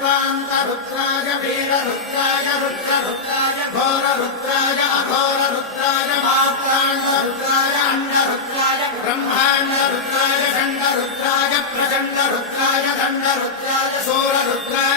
सर्वान्तरुद्राय वीररुद्राय रुद्ररुद्राय घोररुद्राय अघोररुद्राय मात्राण्डरुद्राय अण्डरुद्राय ब्रह्माण्डरुद्राय खण्डरुद्राय प्रचण्डरुद्राय दण्डरुद्राय शूररुद्राय